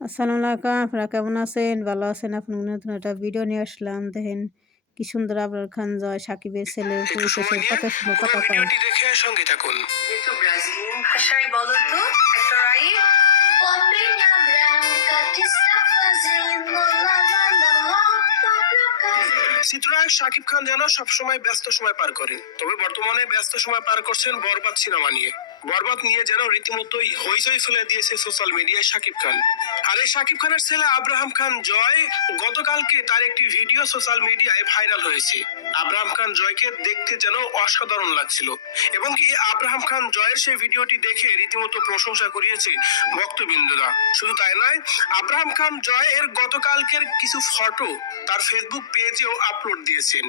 আসসালামু আলাইকুম। আপনারা কেমন আছেন? ভালো আছেন? আপনার নতুন একটা ভিডিও নিয়ে আসলাম। দেখেন কি সুন্দর আবরার খান জয়, সাকিবের ছেলে অপু একটু সময় বিশ্বাসের নিয়ে কত সুন্দর পুরো কথা কয়। ভিডিওটি দেখে সঙ্গে থাকুন। একটু ব্রাজিলিয়ান ভাষায় বলো তো একটা rhyme. Pombinha branca que está fazendo lavanda roupa pra casa. চিত্রনায়ক শাকিব খান যেন সবসময় ব্যস্ত সময় পার করেন, তবে বর্তমানে ব্যস্ত সময় পার করছেন বরবাদ সিনেমা নিয়ে। বরবাদ নিয়ে যেন রীতিমতোই হইচই ফেলে দিয়েছে সোশ্যাল মিডিয়ায় শাকিব খান। আর এই শাকিব খানের ছেলে আব্রাহাম খান জয় গতকালকে তার একটি ভিডিও সোশ্যাল মিডিয়ায় ভাইরাল হয়েছে। আব্রাহাম খান জয়কে দেখতে যেন অসাধারণ লাগছিল, এবং কি আব্রাহাম খান জয়ের সেই ভিডিওটি দেখে রীতিমতো প্রশংসা করিয়েছে ভক্তবৃন্দরা। শুধু তাই নয়, আব্রাহাম খান জয় এর গতকালকের কিছু ফটো তার ফেসবুক পেজেও আপলোড দিয়েছেন।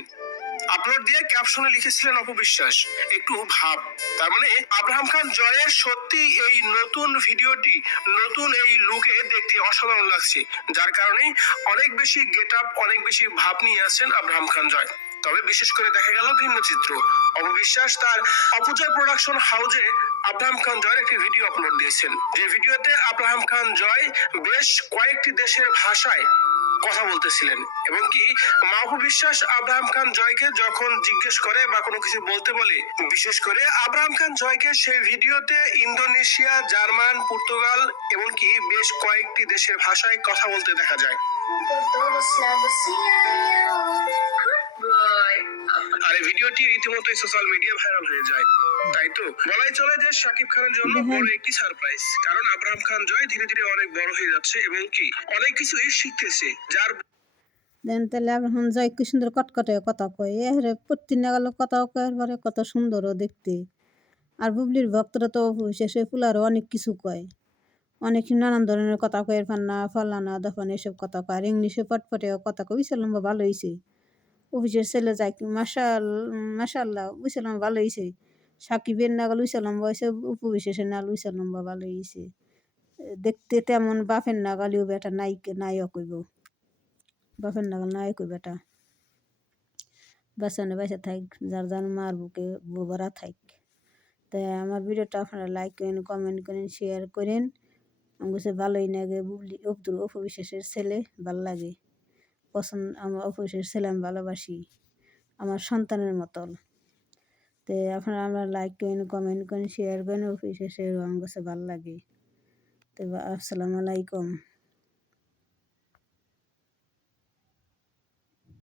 আপলোড দিয়ে ক্যাপশনে লিখেছিলেন অপু বিশ্বাস, একটু ভাব। তার মানে আব্রাহাম খান জয়ের সত্যি এই নতুন ভিডিওটি নতুন এই লুকে দেখতে অসাধারণ লাগছে, যার কারণে অনেক বেশি গেট আপ, অনেক বেশি ভাব নিয়ে আসছেন আব্রাহাম খান জয়। তবে বিশেষ করে দেখা গেল ভিন্ন চিত্র। অপু বিশ্বাস তার অপচয় প্রোডাকশন হাউজে আব্রাহাম খান জয়ের একটি ভিডিও আপলোড দিয়েছেন, যে ভিডিওতে আব্রাহাম খান জয় বেশ কয়েকটি দেশের ভাষায় কথা বলতেছিলেন, এবং কি মাহবুব বিশ্বাস আব্রাহাম খান জয়কে যখন জিজ্ঞেস করে বা কোনো কিছু বলতে বলে, বিশেষ করে আব্রাহাম খান জয়কে সেই ভিডিওতে ইন্দোনেশিয়া, জার্মান, পর্তুগাল এবং কি বেশ কয়েকটি দেশের ভাষায় কথা বলতে দেখা যায়। Por todos lados e aí eu. Good boy. আর এই ভিডিওটি রীতিমতোই সোশ্যাল মিডিয়া ভাইরাল হয়ে যায়। তাই তো বলাই চলে যে শাকিব খানের জন্য দেখেন বড় একটি সারপ্রাইজ, কারণ আব্রাহাম খান জয় ধীরে ধীরে অনেক বড় হয়ে যাচ্ছে এবং কি অনেক কিছুই শিখতেছে, যার দেন তাহলে আব্রাহাম জয় কি সুন্দর কটকটে কথা কয়। এরে প্রতি নাগাল কথা কয়ার পরে কত সুন্দরও দেখতে। আর বুবলির ভক্তরা তো অপু বিশ্বাসের ফুলারও অনেক কিছু কয়। অনেক নানান ধরনের কথা কয়, ফান্না ফাল্লানা দফানা এসব কথা কয়। আর ইংলিশে পটপটেও কথা কয়। উইসালাম ভালো হইছে। অফিসের ছেলে যায় কি মাশাআল্লাহ উইসালাম ভালো হইছে। সাকিবের নাগাল উইসালাম হইছে, অপু বিশ্বাসের নাগাল উইসালাম ভালো হইছে। দেখতে তেমন বাপের নাগালিও বেটা নায়ক হইব। বাপের নাগাল নায়ক হইব বেটা। বাঁচানে বেঁচে থাক, যার যার মার বুকে বোবারা থাক। তাই আমার ভিডিওটা আপনারা লাইক করেন, কমেন্ট করেন, শেয়ার করেন। আমার কাছে ভালোই লাগে। অপু বিশ্বাসের ছেলে ভাল লাগে। আমার অপু বিশ্বাসের ছেলে আমি ভালোবাসি, আমার সন্তানের মতন। তো আপনারা আমরা লাইক করেন, কমেন্ট করেন, শেয়ার করেন। অপু বিশ্বাসের আমার কাছে ভাল লাগে। তো আসসালামু আলাইকুম।